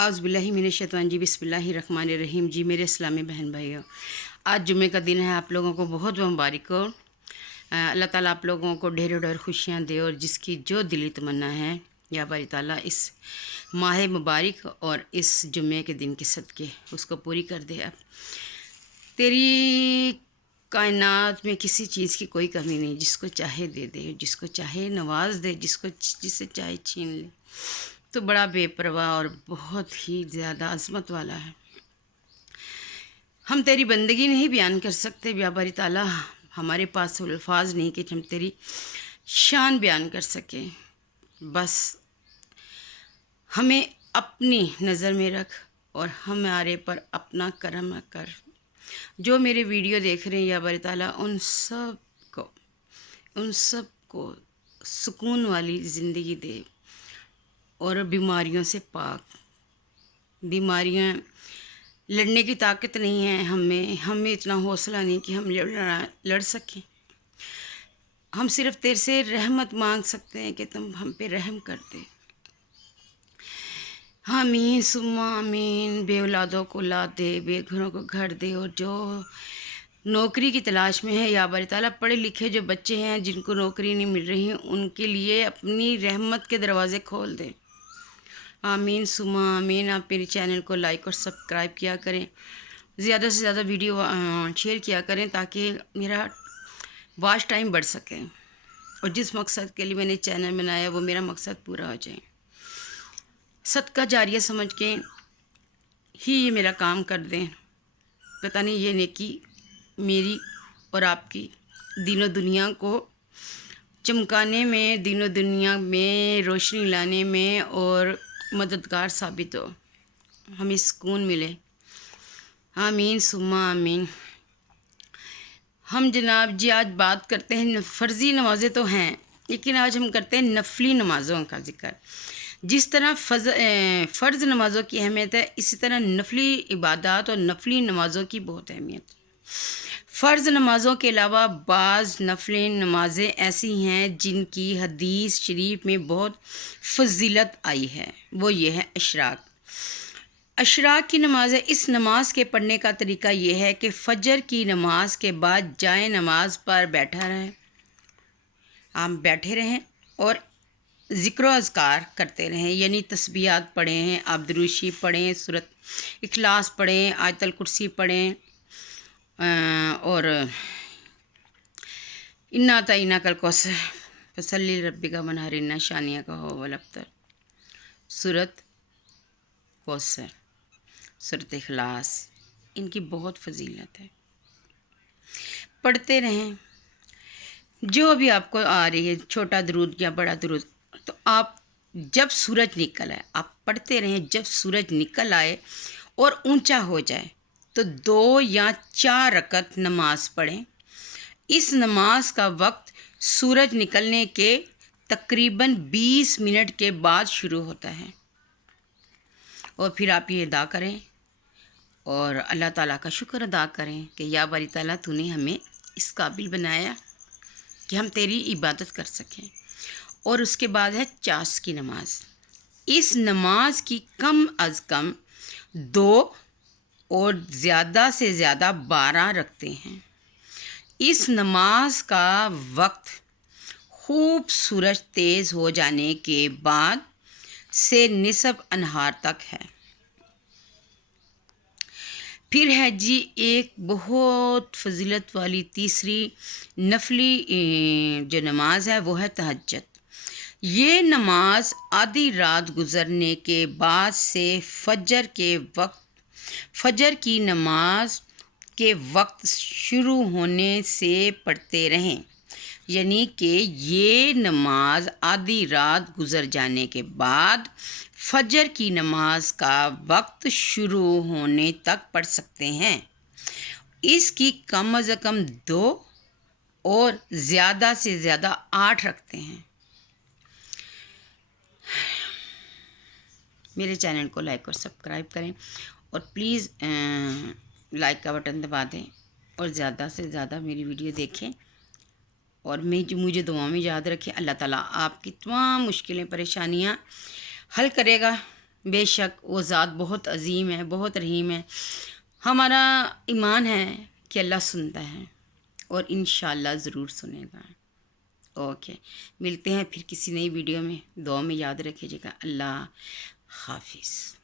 आउज़ बिल्लाहि मिनश शैतान जी बिस्मिल्लाहिर रहमानिर रहीम। जी मेरे इस्लामी बहन भाइयों, आज जुम्मे का दिन है। आप लोगों को बहुत बहुत मुबारक हो। अल्लाह ताला आप लोगों को ढेरों ढेर खुशियाँ दे और जिसकी जो दिली तमन्ना है या बारी ताला इस माह मुबारक और इस जुम्मे के दिन के सदक़े उसको पूरी कर दे। अब तेरी कायनात में किसी चीज़ की कोई कमी नहीं, जिसको चाहे दे दे, जिसको चाहे नवाज दे, जिसे चाहे छीन ले। तो बड़ा बेपरवाह और बहुत ही ज़्यादा अज़मत वाला है। हम तेरी बंदगी नहीं बयान कर सकते या बारी ताला, हमारे पास अल्फाज नहीं कि हम तेरी शान बयान कर सकें। बस हमें अपनी नज़र में रख और हमारे पर अपना करम कर। जो मेरे वीडियो देख रहे हैं या बारी ताला, उन सब को सुकून वाली ज़िंदगी दे और बीमारियों से पाक। बीमारियां लड़ने की ताकत नहीं है हमें इतना हौसला नहीं कि हम लड़ सकें। हम सिर्फ तेरे से रहमत मांग सकते हैं कि तुम हम पे रहम कर दे। आमीन सुम्मा आमीन। बे औलादों को औलाद दे, बेघरों को घर दे, और जो नौकरी की तलाश में है या बारी ताला, पढ़े लिखे जो बच्चे हैं जिनको नौकरी नहीं मिल रही, उनके लिए अपनी रहमत के दरवाज़े खोल दे। आमीन सुमा आमीन। आप मेरे चैनल को लाइक और सब्सक्राइब किया करें, ज़्यादा से ज़्यादा वीडियो शेयर किया करें ताकि मेरा वॉच टाइम बढ़ सके और जिस मकसद के लिए मैंने चैनल बनाया वो मेरा मकसद पूरा हो जाए। सदका जारिया समझ के ही ये मेरा काम कर दें। पता नहीं ये नेकी मेरी और आपकी दीनों दुनिया को चमकाने में, दीनों दुनिया में रोशनी लाने में और मददगार साबित हो, हमें सुकून मिले। आमीन सुम्मा आमीन। हम जनाब जी आज बात करते हैं, फ़र्ज़ी नमाज़ें तो हैं लेकिन आज हम करते हैं नफली नमाज़ों का ज़िक्र। जिस तरह फ़र्ज़ नमाज़ों की अहमियत है, इसी तरह नफली इबादत और नफली नमाज़ों की बहुत अहमियत है। फ़र्ज़ नमाज़ों के अलावा बाज़ नफली नमाज़ें ऐसी हैं जिनकी हदीस शरीफ में बहुत फजीलत आई है। वो ये है अशराक। अशराक की नमाज है। इस नमाज के पढ़ने का तरीका ये है कि फ़जर की नमाज के बाद जाए नमाज पर बैठा रहें, आप बैठे रहें और ज़िक्र अज़कार करते रहें, यानी तस्बीहात पढ़ें, आप दुरूशी पढ़ें, सूरत इखलास पढ़ें, आयतल कुर्सी पढ़ें और इन्ना तईना कल कौसर फसल्ली रब्बिका वनहर इन्ना शानिया का हो वल अब्तर, सूरत कौसर, सूरत इखलास, इनकी बहुत फजीलत है। पढ़ते रहें जो भी आपको आ रही है, छोटा दरूद या बड़ा दरूद। तो आप जब सूरज निकल आए आप पढ़ते रहें। जब सूरज निकल आए और ऊंचा हो जाए तो 2 या 4 रकत नमाज पढ़ें। इस नमाज का वक्त सूरज निकलने के तकरीबन 20 मिनट के बाद शुरू होता है और फिर आप ये अदा करें और अल्लाह ताला का शुक्र अदा करें कि या बारी ताला तूने हमें इस काबिल बनाया कि हम तेरी इबादत कर सकें। और उसके बाद है चास की नमाज। इस नमाज की कम अज़ कम 2 और ज़्यादा से ज़्यादा 12 रखते हैं। इस नमाज का वक्त खूब सूरज तेज़ हो जाने के बाद से निसफ अनहार तक है। फिर है जी एक बहुत फजीलत वाली तीसरी नफली जो नमाज है वो है तहज्जुद। ये नमाज आधी रात गुज़रने के बाद से फजर की नमाज के वक्त शुरू होने से पढ़ते रहें, यानी कि ये नमाज आधी रात गुज़र जाने के बाद फजर की नमाज का वक्त शुरू होने तक पढ़ सकते हैं। इसकी कम अज़ कम 2 और ज़्यादा से ज़्यादा 8 रखते हैं। मेरे चैनल को लाइक और सब्सक्राइब करें और प्लीज़ लाइक का बटन दबा दें और ज़्यादा से ज़्यादा मेरी वीडियो देखें और मुझे दुआ में याद रखें। अल्लाह ताला आपकी तमाम मुश्किलें परेशानियां हल करेगा بے شک وہ ذات بہت عظیم ہے، بہت رحیم ہے. ہمارا ایمان ہے کہ اللہ سنتا ہے اور انشاءاللہ ضرور سنے گا. اوکے، ملتے ہیں پھر کسی نئی ویڈیو میں. دعا میں یاد رکھیے گا. اللہ حافظ.